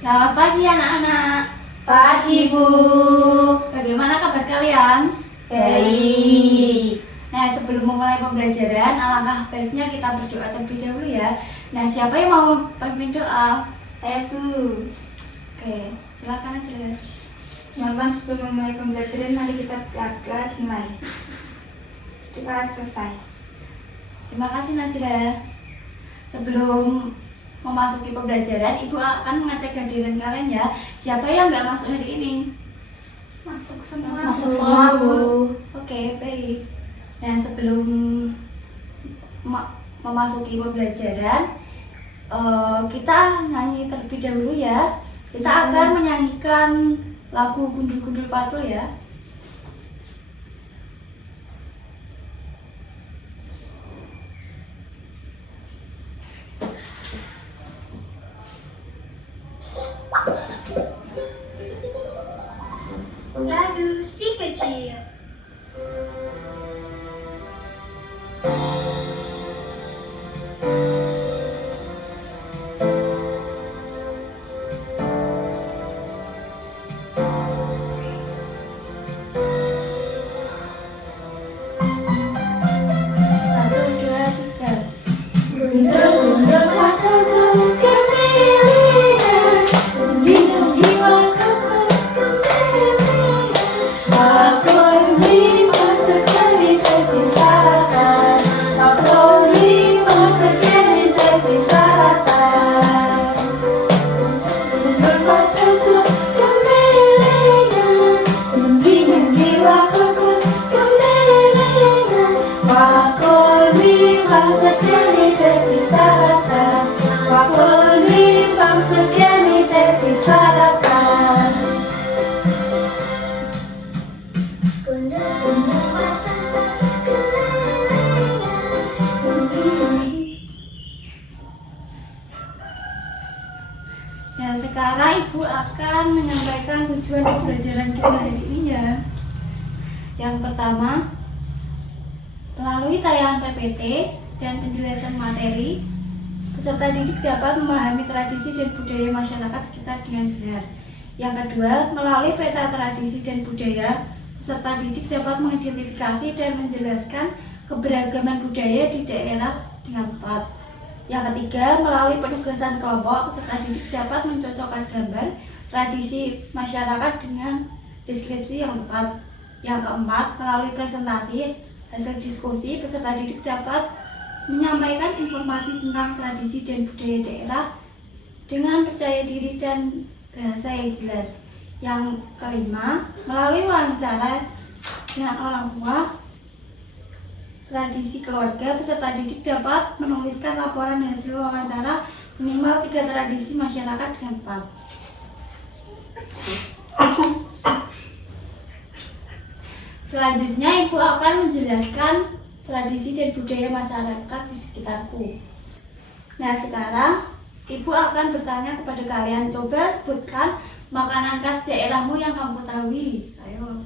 Selamat pagi anak-anak. Pagi, Bu. Bagaimana kabar kalian? Baik. Nah, sebelum memulai pembelajaran, alangkah baiknya kita berdoa terlebih dahulu ya. Nah, siapa yang mau memimpin doa? Ayo, Bu. Oke, silakan aja. Teman-teman, sebelum memulai pembelajaran, mari kita berdoa dimulai. Doa selesai. Terima kasih Najla. Sebelum memasuki pembelajaran, Ibu akan mengecek kehadiran kalian ya. Siapa yang nggak masuk hari ini? Masuk semua. Masuk semua, Bu. Oke, baik. Nah, sebelum memasuki pembelajaran, kita nyanyi terlebih dahulu ya. Kita akan menyanyikan lagu Gundul-Gundul Pacul ya. Lagu si kecil. Satu, dua, tiga. Gundul-gundul pacul kelilingan, undi-undi waktu kelilingan. Waktu lima sekali terpisahkan, waktu lima sekali terpisahkan. Gundul pacul kelilingan, undi-undi waktu kelilingan. Waktu lima sekali terpisahkan, waktu lima sekali terpisahkan. Gundul-gundul pacul kelilingan, undi-undi. Nah, sekarang Ibu akan menyampaikan tujuan pembelajaran kita hari ini ya. Yang pertama, melalui tayangan PPT dan penjelasan materi, peserta didik dapat memahami tradisi dan budaya masyarakat sekitar dengan benar. Yang kedua, melalui peta tradisi dan budaya, peserta didik dapat mengidentifikasi dan menjelaskan keberagaman budaya di daerah dengan tepat. Yang ketiga, melalui penugasan kelompok, peserta didik dapat mencocokkan gambar tradisi masyarakat dengan deskripsi yang tepat. Yang keempat, melalui presentasi hasil diskusi, peserta didik dapat menyampaikan informasi tentang tradisi dan budaya daerah dengan percaya diri dan bahasa yang jelas. Yang kelima, melalui wawancara dengan orang tua tradisi keluarga, peserta didik dapat menuliskan laporan hasil wawancara minimal 3 tradisi masyarakat dengan tepat. Selanjutnya, Ibu akan menjelaskan tradisi dan budaya masyarakat di sekitarku. Nah, sekarang Ibu akan bertanya kepada kalian. Coba sebutkan makanan khas daerahmu yang kamu ketahui. Ayo,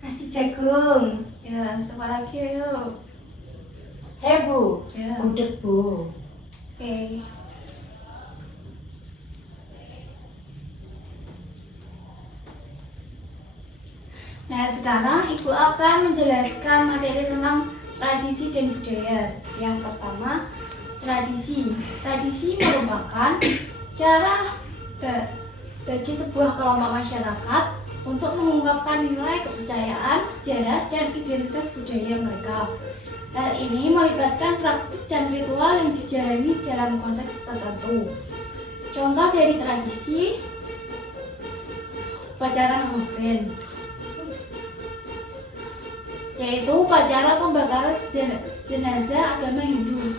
Nasi jagung. ya, siapa lagi? Ayo. Saya, Bu. Ya. Gudeg, Bu. Oke. Nah, sekarang Ibu akan menjelaskan materi tentang tradisi dan budaya. Yang pertama, tradisi. Tradisi merupakan cara bagi sebuah kelompok masyarakat untuk mengungkapkan nilai kepercayaan, sejarah, dan identitas budaya mereka. Hal ini melibatkan praktik dan ritual yang dijalani dalam konteks tertentu. Contoh dari tradisi, upacara Ngaben, yaitu upacara pembakaran jenazah agama Hindu.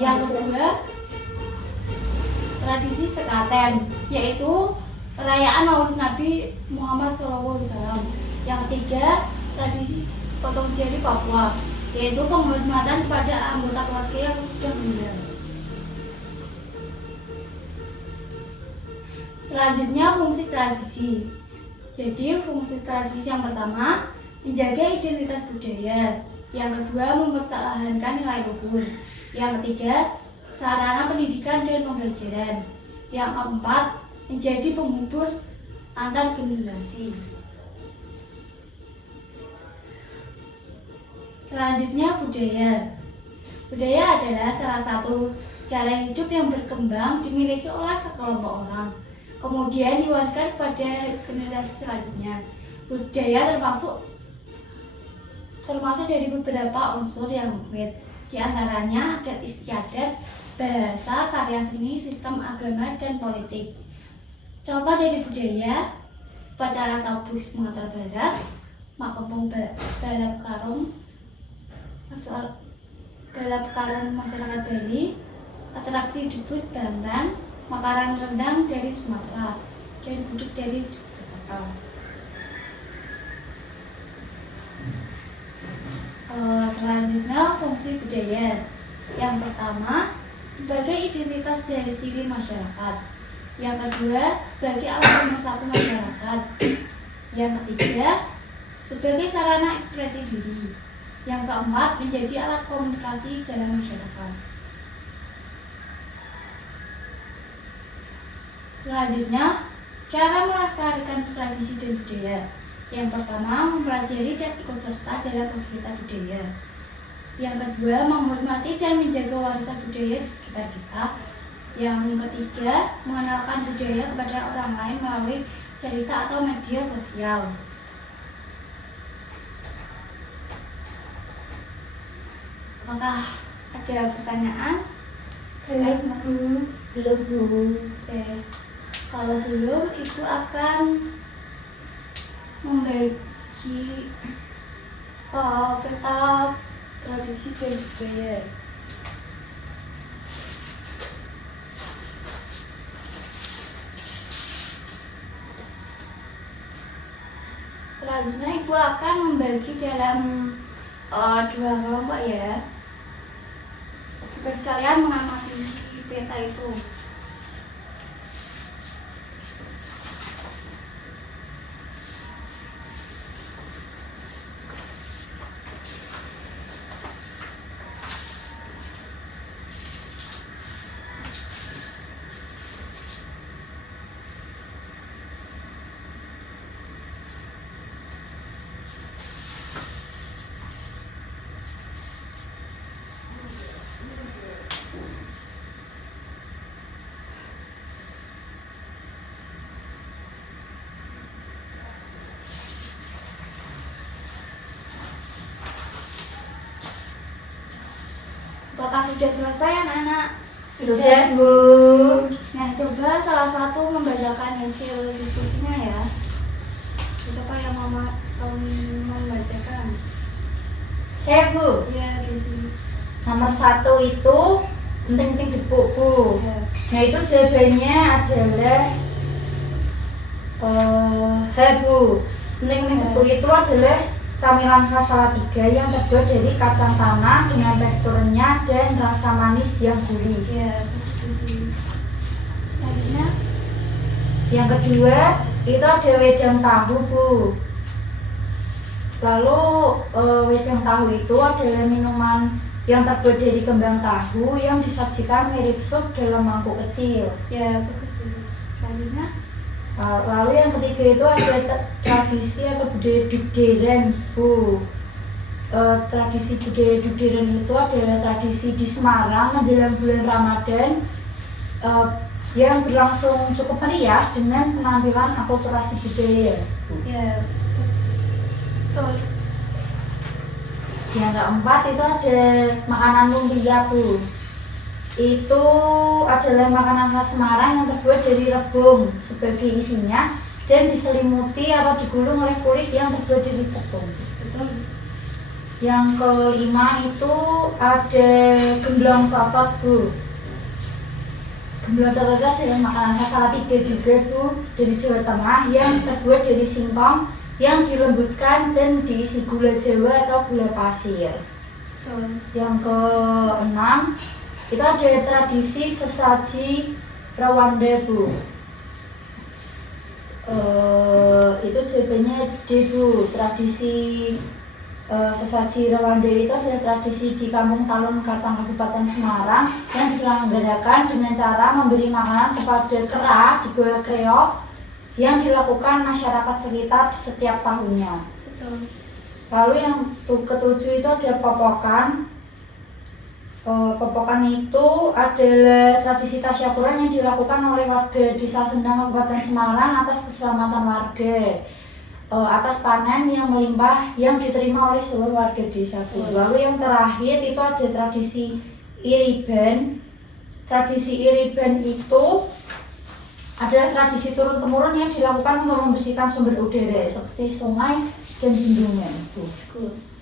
Yang kedua, tradisi sekaten, yaitu perayaan Maulid Nabi Muhammad SAW. Yang ketiga, tradisi potong jari Papua, yaitu penghormatan kepada anggota keluarga yang sudah meninggal. Selanjutnya, fungsi tradisi. Jadi, fungsi tradisi yang pertama, menjaga identitas budaya. Yang kedua, mempertahankan nilai luhur. Yang ketiga, sarana pendidikan dan pembelajaran. Yang keempat, menjadi penghubung antar generasi. Selanjutnya budaya. Budaya adalah salah satu cara hidup yang berkembang dimiliki oleh sekelompok orang, kemudian diwariskan kepada generasi selanjutnya. Budaya termasuk dari beberapa unsur yang rumit, di antaranya adat istiadat, bahasa, karya seni, sistem agama, dan politik. Contoh dari budaya: upacara tabuh Sumatera Barat, Makempung Balap Karung masyarakat Bali, atraksi debus Banten, makanan rendang dari Sumatera, dan gudeg dari Yogyakarta. Selanjutnya, fungsi budaya. Yang pertama, sebagai identitas dari ciri masyarakat. Yang kedua, sebagai alat pemersatu masyarakat. Yang ketiga, sebagai sarana ekspresi diri. Yang keempat, menjadi alat komunikasi dalam masyarakat. Selanjutnya, cara melestarikan tradisi dan budaya. Yang pertama, mempelajari dan ikut serta dalam kegiatan budaya. Yang kedua, menghormati dan menjaga warisan budaya di sekitar kita. Yang ketiga, mengenalkan budaya kepada orang lain melalui cerita atau media sosial. Apakah ada pertanyaan? Belum. Oke. Kalau belum, Ibu akan membagi peta tradisi dan budaya. Selanjutnya Ibu akan membagi dalam dua kelompok ya. Tugas kalian mengamati peta itu. Apakah sudah selesai anak-anak? Sudah, Bu. Nah, coba salah satu membacakan hasil diskusinya ya. Siapa yang mau membacakan? Saya, Bu. Ya, di sini. Nomor 1 itu penting-penting dipuk, Bu. Ya. Nah, itu jawabannya adalah Bu. Penting-penting dipuk itu adalah camilan khas Salatiga yang terbuat dari kacang tanah dengan teksturnya dan rasa manis yang gurih. Ya, bagus di sini. Selanjutnya, Yang kedua, itu ada wedang tahu, Bu. Lalu wedang tahu itu adalah minuman yang terbuat dari kembang tahu yang disajikan mirip sup dalam mangkuk kecil. ya bagus di sini. Selanjutnya, Lalu yang ketiga itu ada tradisi atau budaya Dugderan, Bu. Tradisi budaya Dugderan itu adalah tradisi di Semarang menjelang bulan Ramadan yang berlangsung cukup meriah dengan penampilan akulturasi budaya, Bu. ya betul. Yang keempat itu ada makanan lumpia, Bu. Itu adalah makanan khas Semarang yang terbuat dari rebung sebagai isinya dan diselimuti atau digulung oleh kulit yang terbuat dari tepung. Betul. Yang kelima itu ada gemblong copot, Bu. Gemblong copot itu adalah makanan khas Salatiga juga, Bu, dari Jawa Tengah yang terbuat dari singkong yang dilembutkan dan diisi gula Jawa atau gula pasir. Betul. Yang keenam itu ada tradisi sesaji Rwanda, Bu. Itu jawabannya D, Bu. Tradisi Sesaji Rewande itu adalah tradisi di Kampung Talun Kacang Kabupaten Semarang yang diselenggarakan dengan cara memberi makanan kepada kera di Goa Kreok yang dilakukan masyarakat sekitar setiap tahunnya. Betul. Lalu yang ketujuh itu ada popokan. Popokan itu adalah tradisi tasyakuran yang dilakukan oleh warga Desa Sendang Kabupaten Semarang atas keselamatan warga. Atas panen yang melimpah yang diterima oleh seluruh warga desa. Lalu yang terakhir itu ada tradisi iriban. Tradisi iriban itu adalah tradisi turun-temurun yang dilakukan untuk membersihkan sumber udara seperti sungai dan bendungan. Bagus.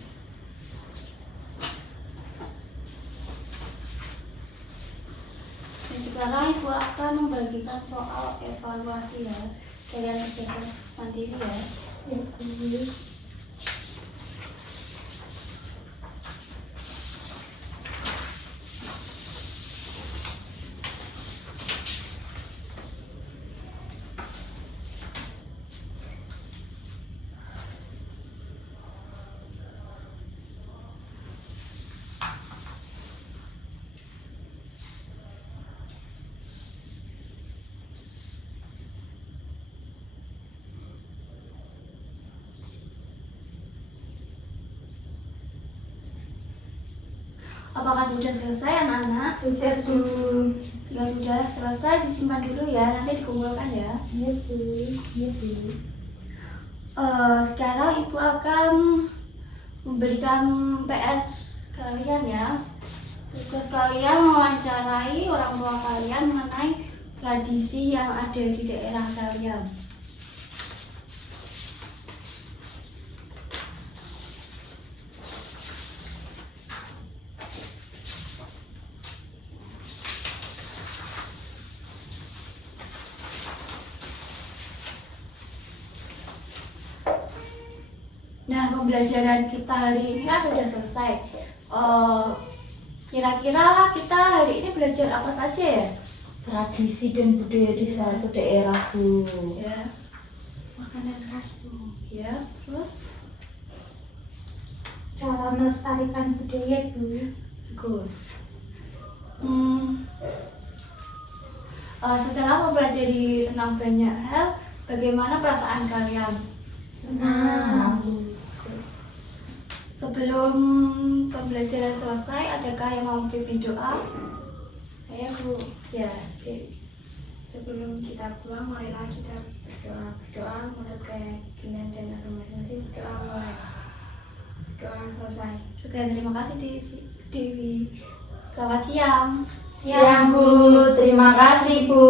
Sekarang Ibu akan membagikan soal evaluasi ya. Kalian kerjakan mandiri ya. Apakah sudah selesai anak-anak? Sudah, Bu. Jika sudah selesai disimpan dulu ya, nanti dikumpulkan ya. Iya, Bu. Iya, Bu. Sekarang Ibu akan memberikan PR kalian ya. Tugas kalian mewawancarai orang tua kalian mengenai tradisi yang ada di daerah kalian. Nah, pembelajaran kita hari ini kan sudah selesai. Kira-kira kita hari ini belajar apa saja ya? Tradisi dan budaya di suatu daerah, Bu. Ya, makanan khas Bu. Ya, terus Cara melestarikan budaya, Bu. bagus. Setelah mempelajari tentang banyak hal, bagaimana perasaan kalian? Senang. Sebelum pembelajaran selesai, adakah yang mau pimpin doa? Saya Bu. Ya, oke. Sebelum kita pulang, marilah kita berdoa menurut keyakinan dan agama masing-masing. Berdoa mulai. Doa selesai. Sekian, terima kasih Dewi. Selamat siang. Siang, Bu. Terima kasih, Bu.